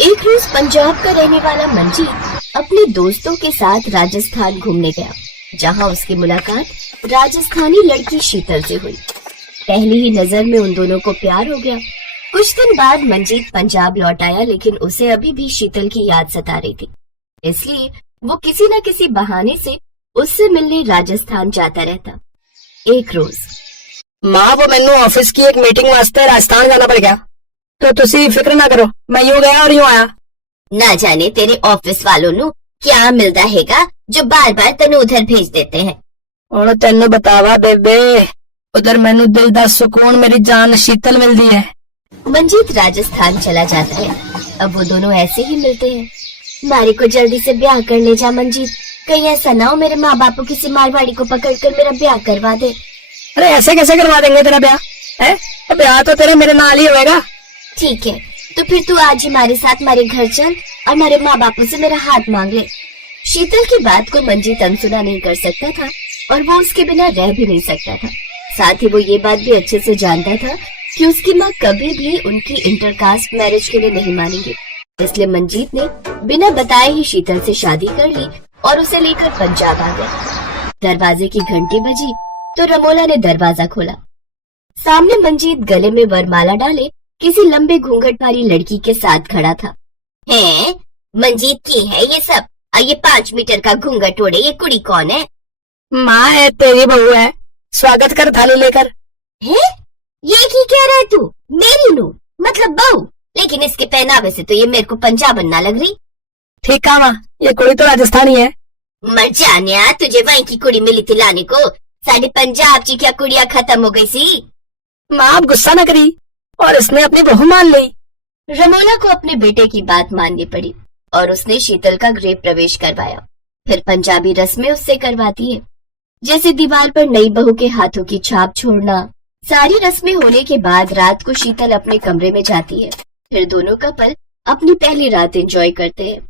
एक रोज पंजाब का रहने वाला मंजीत अपने दोस्तों के साथ राजस्थान घूमने गया, जहां उसकी मुलाकात राजस्थानी लड़की शीतल से हुई। पहली ही नजर में उन दोनों को प्यार हो गया। कुछ दिन बाद मंजीत पंजाब लौट आया, लेकिन उसे अभी भी शीतल की याद सता रही थी। इसलिए वो किसी न किसी बहाने से उससे मिलने राजस्थान जाता रहता। एक रोज मां वो मैनू ऑफिस की एक मीटिंग वास्ते राजस्थान जाना पड़ गया, तो तुसी फिक्र ना करो, मैं यूं गया और यूं आया। ना जाने तेरे ऑफिस वालों नु क्या मिलता हैगा जो बार बार तेन उधर भेज देते हैं। और तेनू बतावा बेबे, उधर मैनू दिल दा सुकून मेरी जान शीतल मिलती है। मंजीत राजस्थान चला जाता है। अब वो दोनों ऐसे ही मिलते हैं। मारी को जल्दी से ब्याह कर ले जा मंजीत, कहीं ऐसा ना हो मेरे माँ बापू किसी मारवाड़ी को पकड़कर मेरा ब्याह करवा दे। अरे ऐसे कैसे करवा देंगे तेरा ब्याह? है ब्याह तो तेरा मेरे नाल ही होएगा। ठीक है, तो फिर तू आज ही हमारे साथ हमारे घर चल और हमारे माँ बापू से मेरा हाथ मांग ले। शीतल की बात को मंजीत अनसुना नहीं कर सकता था और वो उसके बिना रह भी नहीं सकता था। साथ ही वो ये बात भी अच्छे से जानता था कि उसकी माँ कभी भी उनकी इंटरकास्ट मैरिज के लिए नहीं मानेगी। इसलिए मंजीत ने बिना बताए ही शीतल से शादी कर ली और उसे लेकर पंजाब आ गया। दरवाजे की घंटी बजी तो रमोला ने दरवाजा खोला। सामने मंजीत गले में वरमाला डाले किसी लंबे घूंघट वाली लड़की के साथ खड़ा था। हैं? मंजीत की है ये सब? और ये 5 मीटर का घूंघट ओढ़े ये कुड़ी कौन है? माँ है, तेरी बहू है, स्वागत कर थाली लेकर। है? ये की कह रहा है तू? मेरी नू मतलब बहू? लेकिन इसके पहनावे से तो ये मेरे को पंजाबन ना लग रही। ठीक है माँ, ये कुड़ी तो राजस्थानी है। मर जाने, तुझे वहीं की कुड़ी मिली थी लाने को। साढ़े पंजाब की क्या कुड़िया खत्म हो गई सी? माँ आप गुस्सा न करी, और इसने अपनी बहू मान ली। रमोला को अपने बेटे की बात माननी पड़ी और उसने शीतल का गृह प्रवेश करवाया। फिर पंजाबी रस्में उससे करवाती है, जैसे दीवार पर नई बहू के हाथों की छाप छोड़ना। सारी रस्में होने के बाद रात को शीतल अपने कमरे में जाती है। फिर दोनों कपल अपनी पहली रात एंजॉय करते हैं।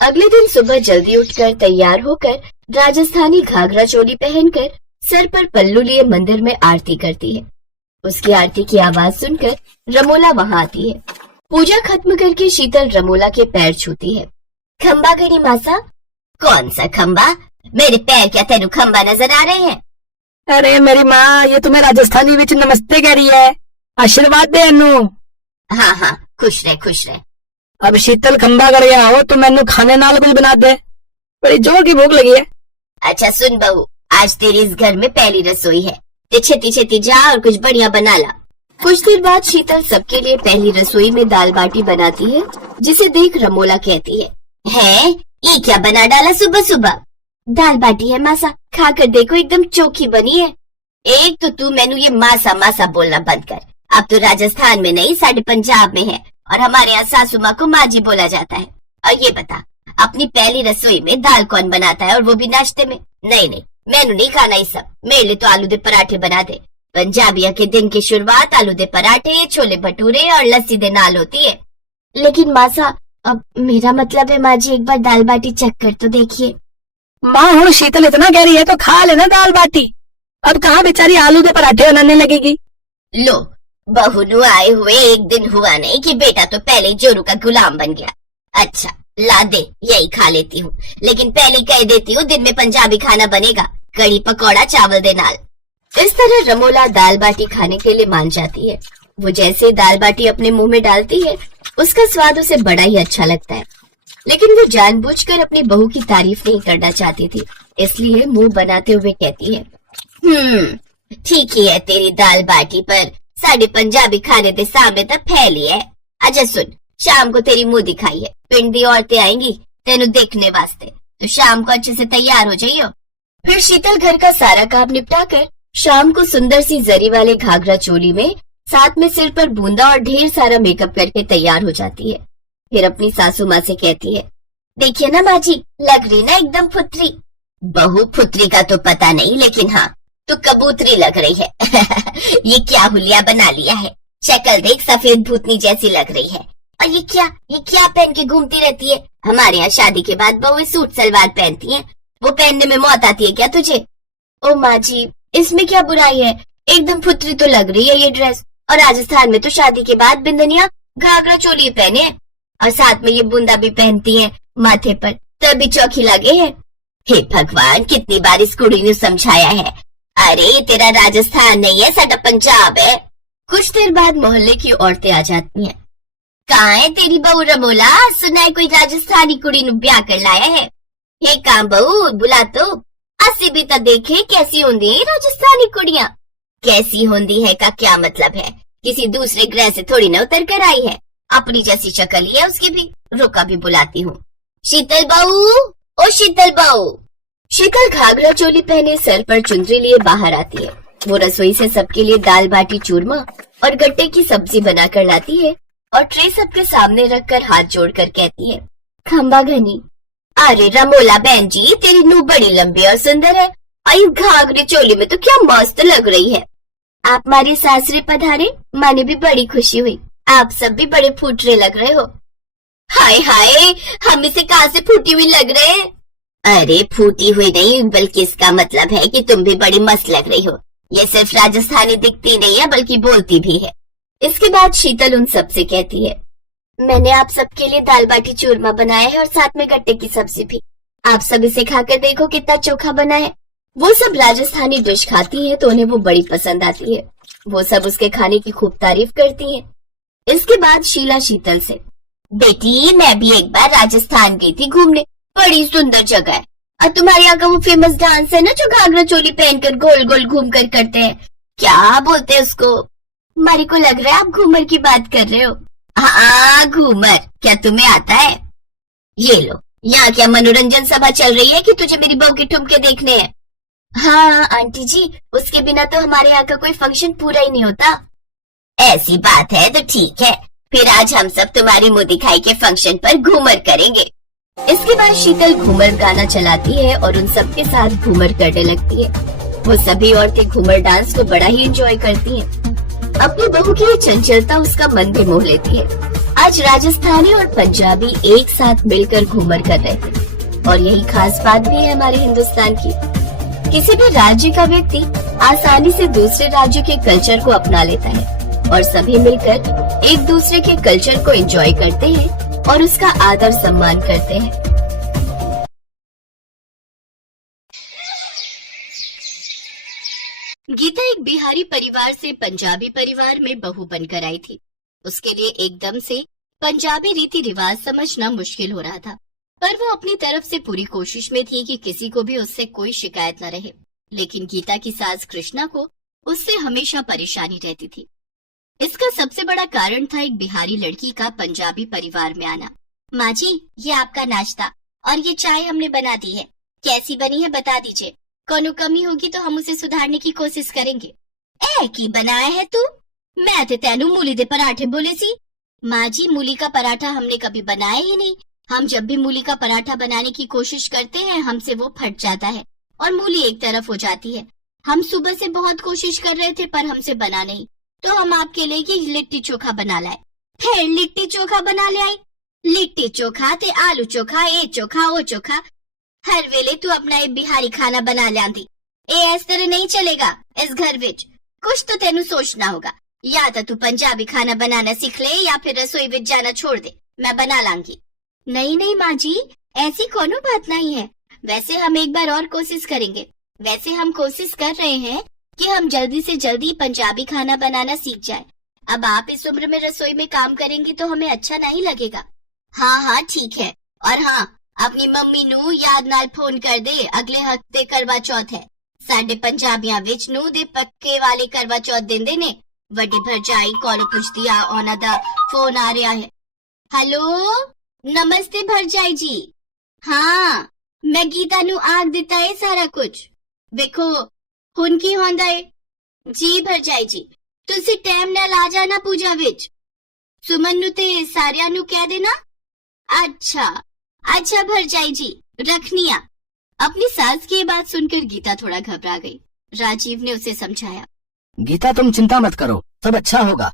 अगले दिन सुबह जल्दी उठकर तैयार होकर राजस्थानी घाघरा चोली पहनकर सर पर पल्लू लिए मंदिर में आरती करती है। उसकी आरती की आवाज सुनकर रमोला वहां आती है। पूजा खत्म करके शीतल रमोला के पैर छूती है। खंबा गणी मासा? कौन सा खंबा? मेरे पैर क्या तेरू खंबा नजर आ रहे हैं? अरे मेरी माँ, ये तुम्हें राजस्थानी विच नमस्ते कह रही है, आशीर्वाद दे अनु। हाँ हाँ, खुश रहे खुश रहे। अब शीतल खंबा कर गया हो तो मैनू खाने नाल कुछ बना दे, बड़ी जोर की भूख लगी है। अच्छा सुन बहू, आज तेरी इस घर में पहली रसोई है, ते छेती छेती जा और कुछ बढ़िया बना ला। कुछ देर बाद शीतल सबके लिए पहली रसोई में दाल बाटी बनाती है, जिसे देख रमोला कहती है ये क्या बना डाला सुबह सुबह? दाल बाटी है मासा, खा कर देखो एकदम चोखी बनी है। एक तो तू मैनू ये मासा मासा बोलना बंद कर। अब तो राजस्थान में नहीं साढ़े पंजाब में है और हमारे यहाँ सासू माँ को माँ जी बोला जाता है। और ये बता, अपनी पहली रसोई में दाल कौन बनाता है और वो भी नाश्ते में? नहीं नहीं, मैनू नहीं खाना ये सब। मेरे लिए तो आलू दे पराठे बना दे। पंजाबिया के दिन की शुरुआत आलू दे पराठे, छोले भटूरे और लस्सी दे नाल होती है। लेकिन मासा, अब मेरा मतलब है माँ जी एक बार दाल बाटी चख कर तो देखिए। माँ हूँ शीतल इतना कह रही है तो खा लेना दाल बाटी। अब कहाँ बेचारी आलू के पराठे बनाने लगेगी। लो, बहू नु आए हुए एक दिन हुआ नहीं कि बेटा तो पहले जोरू का गुलाम बन गया। अच्छा ला दे, यही खा लेती हूँ, लेकिन पहले कह देती हूँ दिन में पंजाबी खाना बनेगा, कड़ी पकौड़ा चावल दे नाल। इस तरह रमोला दाल बाटी खाने के लिए मान जाती है। वो जैसे दाल बाटी अपने मुंह में डालती है, उसका स्वाद उसे बड़ा ही अच्छा लगता है। लेकिन वो जानबूझकर अपनी बहू की तारीफ नहीं करना चाहती थी, इसलिए मुंह बनाते हुए कहती है, ठीक ही है तेरी दाल बाटी, पर साढ़े पंजाबी खाने दे सामने तक फैली है। अच्छा सुन, शाम को तेरी मुंह दिखाई है, पिंड दी औरतें आएंगी तेनू देखने वास्ते, तो शाम को अच्छे से तैयार हो जाइयो। फिर शीतल घर का सारा काम निपटा कर शाम को सुंदर सी जरी वाले घाघरा चोली में, साथ में सिर पर बूंदा और ढेर सारा मेकअप करके तैयार हो जाती है। फिर अपनी सासू माँ से कहती है, देखिए ना माँ जी, लग रही ना एकदम फुतरी। बहू फुतरी का तो पता नहीं, लेकिन हाँ तो कबूतरी लग रही है। ये क्या हुलिया बना लिया है, शक्ल देख सफेद भूतनी जैसी लग रही है। और ये क्या पहन के घूमती रहती है? हमारे यहाँ शादी के बाद बहू सूट सलवार पहनती हैं, वो पहनने में मौत आती है क्या तुझे? ओ माँ जी, इसमें क्या बुराई है, एकदम फुतरी तो लग रही है ये ड्रेस। और राजस्थान में तो शादी के बाद बिंदनिया घाघरा चोली पहने। और साथ में ये बूंदा भी पहनती है माथे पर, तभी चौकी लगे है। हे भगवान, कितनी बार इस कुड़ी ने समझाया है। अरे तेरा राजस्थान नहीं है, साडा पंजाब है। कुछ देर बाद मोहल्ले की औरतें आ जाती हैं। कहाँ है तेरी बहू रमोला? सुना है कोई राजस्थानी कुड़ी नु ब्याह कर लाया है। हे कहाँ बहू, बुला तो अस्सी भी तो देखे कैसी होंदी है राजस्थानी कुड़ियां। कैसी होंदी है का क्या मतलब है? किसी दूसरे ग्रह से थोड़ी ना उतर कर आई है, अपनी जैसी शक्ल ही है उसकी भी। रुका भी बुलाती हूँ। शीतल बहू, ओ शीतल बहू। शीतल घाघरा चोली पहने सर पर चुंदरी लिए बाहर आती है। वो रसोई से सबके लिए दाल बाटी चूरमा और गट्टे की सब्जी बनाकर लाती है और ट्रे सबके सामने रखकर हाथ जोड़कर कहती है, खंबा घनी। अरे रमोला बहन जी, तेरी नूह बड़ी लंबी और सुंदर है और इस घाघरे चोली में तो क्या मस्त लग रही है। आप हमारे सासरे पधारे, माने भी बड़ी खुशी हुई। आप सब भी बड़े फूटरे लग रहे हो। हाय हाय, हम इसे कहाँ से फूटी हुई लग रहे हैं? अरे फूटी हुई नहीं, बल्कि इसका मतलब है कि तुम भी बड़ी मस्त लग रही हो। ये सिर्फ राजस्थानी दिखती नहीं है बल्कि बोलती भी है। इसके बाद शीतल उन सब से कहती है, मैंने आप सबके लिए दाल बाटी चूरमा बनाया है और साथ में गट्टे की सब्जी भी। आप सब इसे खाकर देखो कितना चोखा बना है। वो सब राजस्थानी डिश खाती है तो उन्हें वो बड़ी पसंद आती है। वो सब उसके खाने की खूब तारीफ करती है। इसके बाद शीला शीतल से, बेटी मैं भी एक बार राजस्थान गई थी घूमने, बड़ी सुंदर जगह है। और तुम्हारे यहाँ का वो फेमस डांस है ना जो घाघरा चोली पहनकर गोल गोल घूम कर करते हैं, क्या बोलते हैं उसको? हमारे को लग रहा है आप घूमर की बात कर रहे हो। हाँ घूमर, क्या तुम्हें आता है? ये लो, यहाँ क्या मनोरंजन सभा चल रही है कि तुझे मेरी बहू के ठुमके देखने हैं? हाँ आंटी जी, उसके बिना तो हमारे यहाँ का कोई फंक्शन पूरा ही नहीं होता। ऐसी बात है तो ठीक है, फिर आज हम सब तुम्हारी मुंह दिखाई के फंक्शन पर घूमर करेंगे। इसके बाद शीतल घूमर गाना चलाती है और उन सबके साथ घूमर करने लगती है। वो सभी औरतें घूमर डांस को बड़ा ही एंजॉय करती हैं। अपनी बहू की चंचलता उसका मन भी मोह लेती है। आज राजस्थानी और पंजाबी एक साथ मिलकर घूमर कर रहे थे और यही खास बात भी है हमारे हिंदुस्तान की। किसी भी राज्य का व्यक्ति आसानी से दूसरे राज्य के कल्चर को अपना लेता है और सभी मिलकर एक दूसरे के कल्चर को एंजॉय करते हैं और उसका आदर सम्मान करते हैं। गीता एक बिहारी परिवार से पंजाबी परिवार में बहू बनकर आई थी। उसके लिए एकदम से पंजाबी रीति रिवाज समझना मुश्किल हो रहा था, पर वो अपनी तरफ से पूरी कोशिश में थी कि किसी को भी उससे कोई शिकायत न रहे। लेकिन गीता की सास कृष्णा को उससे हमेशा परेशानी रहती थी। इसका सबसे बड़ा कारण था एक बिहारी लड़की का पंजाबी परिवार में आना। माँ जी, ये आपका नाश्ता और ये चाय हमने बना दी है, कैसी बनी है बता दीजिए। कोनो कमी होगी तो हम उसे सुधारने की कोशिश करेंगे। ए की बनाया है तू? मैं तो तेनू मूली दे पराठे बोले सी। माँ जी, मूली का पराठा हमने कभी बनाया ही नहीं। हम जब भी मूली का पराठा बनाने की कोशिश करते हैं हमसे वो फट जाता है और मूली एक तरफ हो जाती है। हम सुबह से बहुत कोशिश कर रहे थे पर हमसे बना नहीं, तो हम आपके लिए ये लिट्टी चोखा बना लाए। फिर लिट्टी चोखा बना ले आई। लिट्टी चोखा ते आलू चोखा, ए चोखा ओ चोखा, हर वेले तू अपना एक बिहारी खाना बना लियांदी। ए इस तरह नहीं चलेगा इस घर विच, कुछ तो तेनू सोचना होगा। या तो तू पंजाबी खाना बनाना सीख ले या फिर रसोई विच जाना छोड़ दे, मैं बना लांगी। नहीं नहीं माँ जी, ऐसी कोनो बात नहीं है। वैसे हम एक बार और कोशिश करेंगे। वैसे हम कोशिश कर रहे हैं कि हम जल्दी से जल्दी पंजाबी खाना बनाना सीख जाए। अब आप इस उम्र में रसोई में काम करेंगी तो हमें अच्छा नहीं लगेगा। हाँ हाँ ठीक है, और हाँ अपनी मम्मी नू याद नाल फोन कर दे, अगले हफ्ते करवा चौथ है। साडे पंजाबियां विच नू दे पक्के वाले करवा चौथ देंदे ने। वड्डी भरजाई कॉल पुछदी आ, ओना दा फोन आ रहा है। हेलो नमस्ते भरजाई जी। हाँ मैं गीता नू आख दिता है सारा कुछ, देखो हुन की होंदा है। जी भरजाई जी, तुसी टाइम नाल आ जाना पूजा विच। सुमन नू ते सारिया नू कह देना। अच्छा अच्छा भरजाई जी, रखनिया। अपनी सास की ये बात सुनकर गीता थोड़ा घबरा गई। राजीव ने उसे समझाया, गीता तुम चिंता मत करो, सब अच्छा होगा।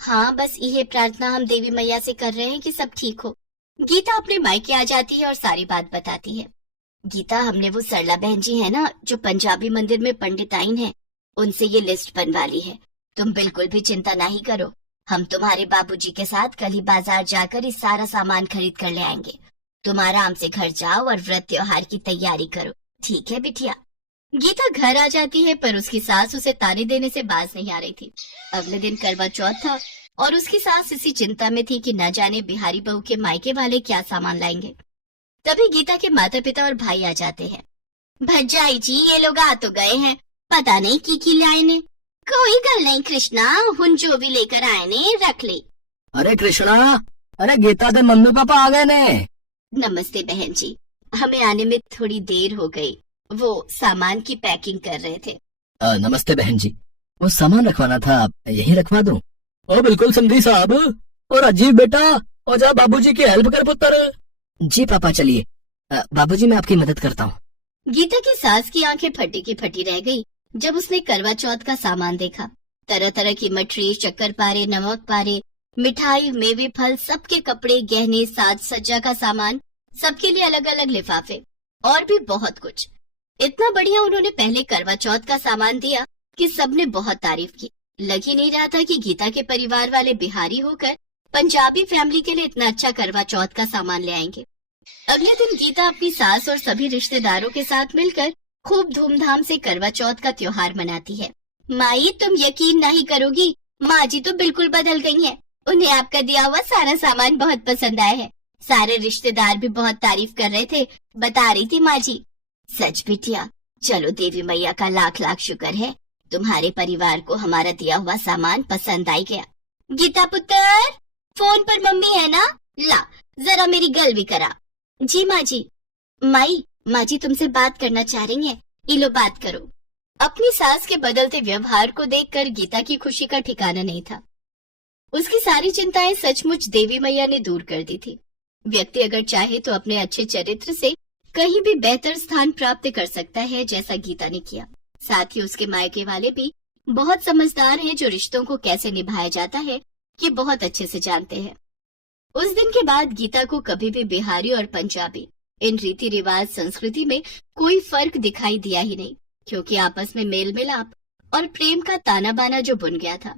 हाँ बस यही प्रार्थना हम देवी मैया से कर रहे हैं कि सब ठीक हो। गीता अपने मायके आ जाती है और सारी बात बताती है। गीता, हमने वो सरला बहन जी है ना जो पंजाबी मंदिर में पंडिताइन है, उनसे ये लिस्ट बनवा ली है। तुम बिल्कुल भी चिंता नहीं करो, हम तुम्हारे बाबूजी के साथ कल ही बाजार जाकर इस सारा सामान खरीद कर ले आएंगे। तुम आराम से घर जाओ और व्रत त्योहार की तैयारी करो, ठीक है बिटिया? गीता घर आ जाती है, पर उसकी सास उसे ताने देने से बाज नहीं आ रही थी। अगले दिन करवा चौथ था और उसकी सास इसी चिंता में थी कि न जाने बिहारी बहू के मायके वाले क्या सामान लाएंगे। तभी गीता के माता पिता और भाई आ जाते हैं। भरजाई जी, ये लोग आ तो गए हैं, पता नहीं की लाए ने। कोई गल नहीं कृष्णा, हुन जो भी लेकर आए ने रख ले। अरे कृष्णा, अरे गीता दे मम्मी पापा आ गए ने। नमस्ते बहन जी, हमें आने में थोड़ी देर हो गई, वो सामान की पैकिंग कर रहे थे। नमस्ते बहन जी, वो सामान रखवाना था, यही रखवा दूं? ओ बिल्कुल समझी साहब। और अजीब बेटा, और जा बाबूजी की हेल्प कर पुत्र। जी पापा चलिए, बाबूजी मैं आपकी मदद करता हूँ। गीता की सास की आंखें फटी की फटी रह गई जब उसने करवा चौथ का सामान देखा। तरह तरह की मठरी, शक्करपारे, नमक पारे, मिठाई, मेवे, फल, सबके कपड़े, गहने, साज सज्जा का सामान, सबके लिए अलग अलग लिफाफे और भी बहुत कुछ। इतना बढ़िया उन्होंने पहले करवा चौथ का सामान दिया कि सबने बहुत तारीफ की। लग ही नहीं रहा था कि गीता के परिवार वाले बिहारी होकर पंजाबी फैमिली के लिए इतना अच्छा करवा चौथ का सामान ले आएंगे। अगले दिन गीता अपनी सास और सभी रिश्तेदारों के साथ मिलकर खूब धूमधाम से करवा चौथ का त्योहार मनाती है। माई, तुम यकीन नहीं करोगी, माँ जी तो बिल्कुल बदल गई हैं। उन्हें आपका दिया हुआ सारा सामान बहुत पसंद आया है। सारे रिश्तेदार भी बहुत तारीफ कर रहे थे, बता रही थी माँ जी। सच बिटिया, चलो देवी मैया का लाख लाख शुक्र है, तुम्हारे परिवार को हमारा दिया हुआ सामान पसंद आ गया। गीता पुत्र, फोन पर मम्मी है ना? ला जरा मेरी गल भी करा। जी माँ जी। माँ जी तुमसे बात करना चाह रही हैं, इलो बात करो। अपनी सास के बदलते व्यवहार को देखकर गीता की खुशी का ठिकाना नहीं था। उसकी सारी चिंताएं सचमुच देवी मैया ने दूर कर दी थी। व्यक्ति अगर चाहे तो अपने अच्छे चरित्र से कहीं भी बेहतर स्थान प्राप्त कर सकता है, जैसा गीता ने किया। साथ ही उसके मायके वाले भी बहुत समझदार हैं, जो रिश्तों को कैसे निभाया जाता है ये बहुत अच्छे से जानते हैं। उस दिन के बाद गीता को कभी भी बिहारी और पंजाबी इन रीति रिवाज संस्कृति में कोई फर्क दिखाई दिया ही नहीं, क्योंकि आपस में मेल मिलाप और प्रेम का ताना बाना जो बुन गया था।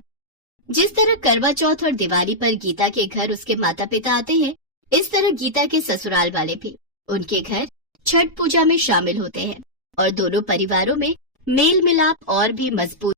जिस तरह करवा चौथ और दिवाली पर गीता के घर उसके माता पिता आते हैं, इस तरह गीता के ससुराल वाले भी उनके घर छठ पूजा में शामिल होते हैं और दोनों परिवारों में मेल मिलाप और भी मजबूत